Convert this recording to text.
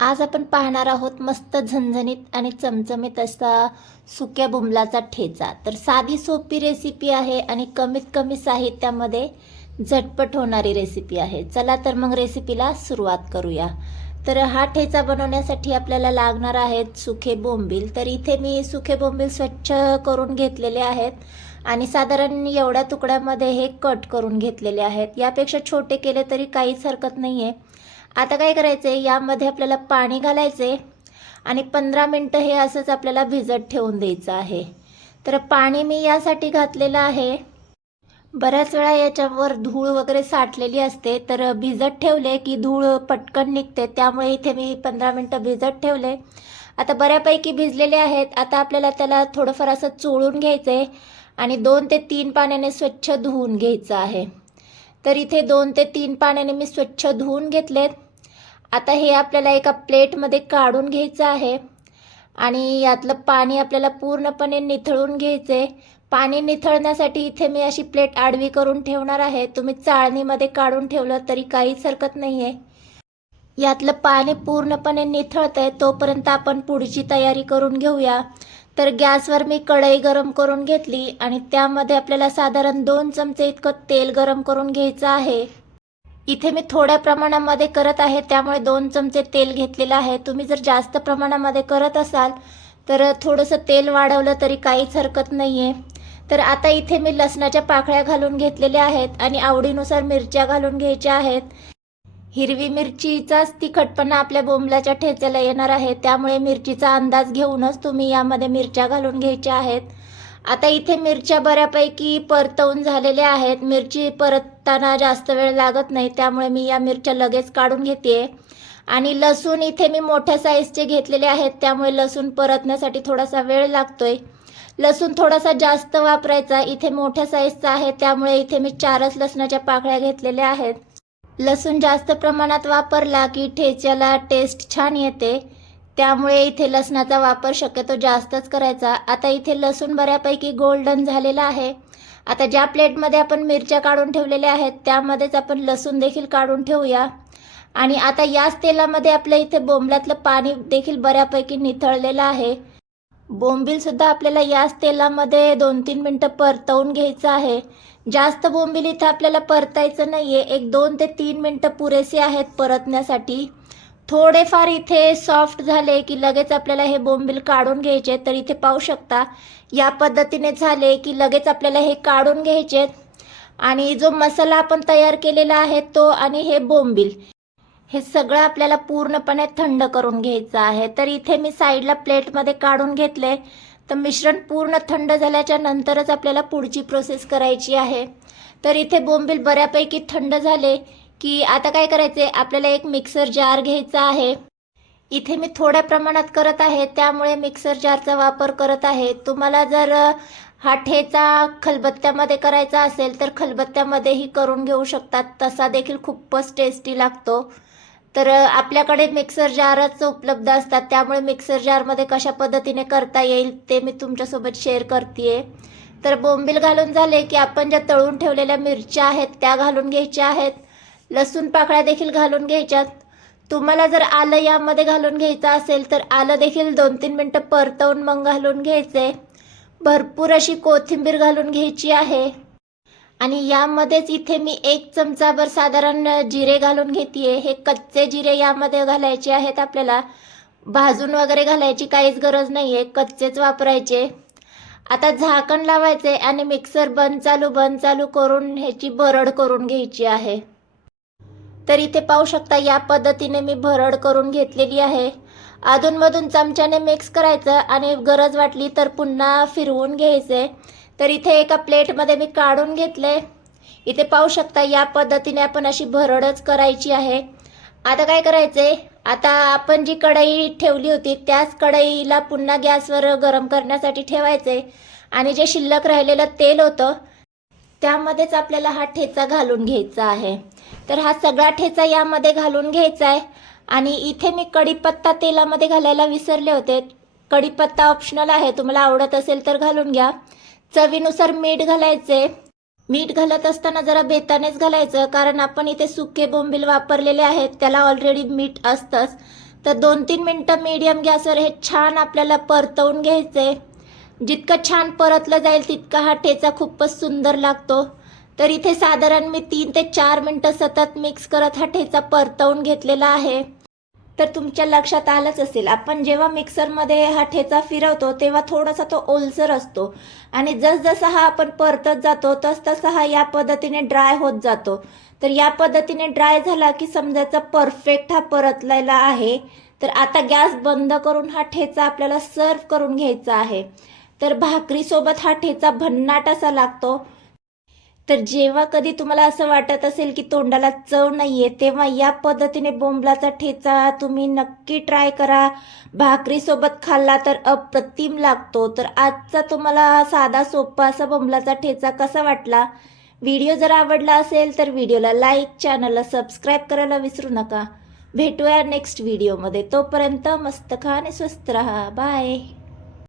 आज आपण पाहणार आहोत मस्त झणझणीत आणि चमचमीत असा सुक्या बुमलाचा ठेचा. तर साधी सोपी रेसिपी आहे आणि कमीत कमी साहित्यामध्ये झटपट होणारी रेसिपी आहे. चला तर मग रेसिपीला सुरुवात करूया. तर हा ठेचा बनवण्यासाठी आपल्याला लागणार आहेत सुखे बोंबील. तर इथे मी सुखे बोंबील स्वच्छ करून घेतलेले आहेत आणि साधारण एवढ्या तुकड्यामध्ये हे कट करून घेतलेले आहेत. यापेक्षा छोटे केले तरी काहीच हरकत नाही आहे आता काय करायचं आहे यामध्ये आपल्याला पाणी घालायचे आणि पंधरा मिनटं हे असंच आपल्याला भिजत ठेवून द्यायचं आहे. तर पाणी मी यासाठी घातलेलं आहे. बऱ्याच वेळा याच्यावर धूळ वगैरे साठलेली असते तर भिजत ठेवले की धूळ पटकन निघते त्यामुळे इथे मी पंधरा मिनटं भिजत ठेवले. आता बऱ्यापैकी भिजलेले आहेत आता आपल्याला त्याला थोडंफार असं चोळून घ्यायचं आहे आणि दोन ते तीन पाण्याने स्वच्छ धुवून घ्यायचं आहे. तर इथे दोन ते तीन पाण्याने मी स्वच्छ धुवून घेतलेत. आता हे आपल्याला एका प्लेटमध्ये काढून घ्यायचं आहे. आणि यातलं पाणी आपल्याला पूर्णपणे निथळून घ्यायचं आहे पाणी निथळण्यासाठी इथे मी अशी प्लेट आडवी करून ठेवणार आहे. तुम्ही चाळणीमध्ये काढून ठेवलं तरी काहीच हरकत नाही आहे यातलं पाणी पूर्णपणे निथळतं आहे तोपर्यंत आपण पुढची तयारी करून घेऊया. तर गॅसवर मी कढई गरम करून घेतली आणि त्यामध्ये आपल्याला साधारण दोन चमचे इतकं तेल गरम करून घ्यायचं आहे. इथे मी थोड्या प्रमाणामध्ये करत आहे त्यामुळे दोन चमचे तेल घेतलेलं आहे. तुम्ही जर जास्त प्रमाणामध्ये करत असाल तर थोडंसं तेल वाढवलं तरी काहीच हरकत नाही आहे तर आता इथे मी लसणाच्या पाकळ्या घालून घेतलेल्या आहेत आणि आवडीनुसार मिरच्या घालून घ्यायच्या आहेत. हिरवी मिरचीचाच तिखटपणा आपल्या बोंबलाच्या ठेच्याला येणार आहे त्यामुळे मिरचीचा अंदाज घेऊनच तुम्ही यामध्ये मिरच्या घालून घ्यायच्या आहेत. आता इथे मिरच्या बऱ्यापैकी परतवून झालेल्या आहेत. मिरची परतताना जास्त वेळ लागत नाही त्यामुळे मी या मिरच्या लगेच काढून घेते आणि लसूण इथे मी मोठ्या साईजचे घेतलेले आहेत त्यामुळे लसूण परतण्यासाठी थोडासा वेळ लागतोय. लसूण थोडासा जास्त वापरायचा इथे मोठ्या साईजचा आहे त्यामुळे इथे मी चारच लसणाच्या पाकळ्या घेतलेल्या आहेत. लसूण जास्त प्रमाणात वापरला की ठेच्याला टेस्ट छान येते. त्यामुळे इथे लसणाचा वापर शक्यतो जास्तच करायचा. आता इथे लसूण बऱ्यापैकी गोल्डन झालेला आहे. आता ज्या प्लेटमध्ये आपण मिरच्या काढून ठेवलेल्या आहेत त्यामध्येच आपण लसूण देखील काढून ठेवूया. आणि आता याच तेलामध्ये आपल्या इथे बोंबल्यातलं पाणी देखील बऱ्यापैकी निथळलेलं आहे. बोंबीलसुद्धा आपल्याला याच तेलामध्ये दोन तीन मिनटं परतवून घ्यायचं आहे. जास्त बोंबील इथं आपल्याला परतायचं नाही आहे एक दोन ते तीन मिनटं पुरेसे आहेत परतण्यासाठी. थोडेफार इथे सॉफ्ट झाले की लगेच आपल्याला हे बोंबील काढून घ्यायचे तर इथे पाहू शकता. या पद्धतीने झाले की लगेच आपल्याला हे काढून घ्यायचे आणि जो मसाला आपण तयार केलेला आहे तो आणि हे बोंबील हे सगळं आपल्याला पूर्णपणे थंड करून घ्यायचं आहे. तर इथे मी साईडला प्लेटमध्ये काढून घेतले. तर मिश्रण पूर्ण थंड झाल्याच्या नंतरच आपल्याला पुढची प्रोसेस करायची आहे. तर इथे बोंबील बऱ्यापैकी थंड झाले. की आता काय करायचे आपल्याला एक मिक्सर जार घ्यायचा आहे. इथे मी थोड्या प्रमाणात करत आहे त्यामुळे मिक्सर जारचा वापर करत आहे. तुम्हाला जर हा ठेचा खलबत्त्यामध्ये करायचा असेल तर खलबत्त्यामध्येही करून घेऊ शकतात. तसा देखील खूपच टेस्टी लागतो. तर आपल्याकडे मिक्सर जारच उपलब्ध असतात. त्यामुळे मिक्सर जारमध्ये कशा पद्धतीने करता येईल ते मी तुमच्यासोबत शेअर करते तर बोंबील घालून झाले की आपण ज्या तळून ठेवलेल्या मिरच्या आहेत त्या घालून घ्यायच्या आहेत. लसूण पाकळ्या देखील घालून घ्यायच्यात. तुम्हाला जर आलं यामध्ये घालून घ्यायचं असेल तर आलं देखील दोन तीन मिनटं परतवून मग घालून घ्यायचे. भरपूर अशी कोथिंबीर घालून घ्यायची आहे. आणि यामध्येच इथे मी एक चमचाभर साधारण जिरे घालून घेते हे कच्चे जिरे यामध्ये घालायचे आहेत आपल्याला. भाजून वगैरे घालायची काहीच गरज नाही आहे कच्चेच वापरायचे. आता झाकण लावायचे आणि मिक्सर बंद चालू बंद चालू करून ह्याची बरड करून घ्यायची आहे. तर इथे पाहू शकता या पद्धतीने मी भरड करून घेतलेली आहे. अधूनमधून चमच्याने मिक्स करायचं आणि गरज वाटली तर पुन्हा फिरवून घ्यायचे. तर इथे एका प्लेटमध्ये मी काढून घेतले. इथे पाहू शकता या पद्धतीने आपण अशी भरडच करायची आहे. आता काय करायचे? आता आपण जी कढई ठेवली होती त्याच कढईला पुन्हा गॅसवर गरम करण्यासाठी ठेवायचे. आणि जे शिल्लक राहिलेलं तेल होतं त्यामध्येच आपल्याला हा ठेचा घालून घ्यायचा आहे. तर हा सगळा ठेचा यामध्ये घालून घ्यायचा आहे. आणि इथे मी कढीपत्ता तेलामध्ये घालायला विसरले होते. कढीपत्ता ऑप्शनल आहे. तुम्हाला आवडत असेल तर घालून घ्या. चवीनुसार मीठ घालायचे. मीठ घालत असताना जरा बेतानेच घालायचं कारण आपण इथे सुके बोंबील वापरलेले आहेत. त्याला ऑलरेडी मीठ असतंच. तर दोन तीन मिनटं मीडियम गॅसवर हे छान आपल्याला परतवून घ्यायचे. जितकं छान परतलं जाईल तितका हा ठेचा खूपच सुंदर लागतो. तर इथे साधारण मी तीन ते चार मिनटं सतत मिक्स करत हा ठेचा परतवून घेतलेला आहे. तर तुमच्या लक्षात आलंच असेल आपण जेव्हा मिक्सरमध्ये हा ठेचा फिरवतो तेव्हा थोडासा तो ओलसर असतो. आणि जसजसा हा आपण परतत जातो तस तसा हा या पद्धतीने ड्राय होत जातो. तर या पद्धतीने ड्राय झाला की समजायचा परफेक्ट हा परतलेला आहे. तर आता गॅस बंद करून हा ठेचा आपल्याला सर्व करून घ्यायचा आहे. तर भाकरीसोबत हा ठेचा भन्नाट असा लागतो. तर जेव्हा कधी तुम्हाला असं वाटत असेल की तोंडाला चव नाहीये तेव्हा या पद्धतीने बोंबलाचा ठेचा तुम्ही नक्की ट्राय करा. भाकरीसोबत खाल्ला तर अप्रतिम लागतो. तर आजचा तुम्हाला साधा सोपा असा बोंबलाचा ठेचा कसा वाटला? व्हिडिओ जर आवडला असेल तर व्हिडिओला लाईक चॅनलला सबस्क्राईब करायला विसरू नका. भेटूया नेक्स्ट व्हिडिओमध्ये. तोपर्यंत मस्त खा आणि स्वस्त राहा. बाय.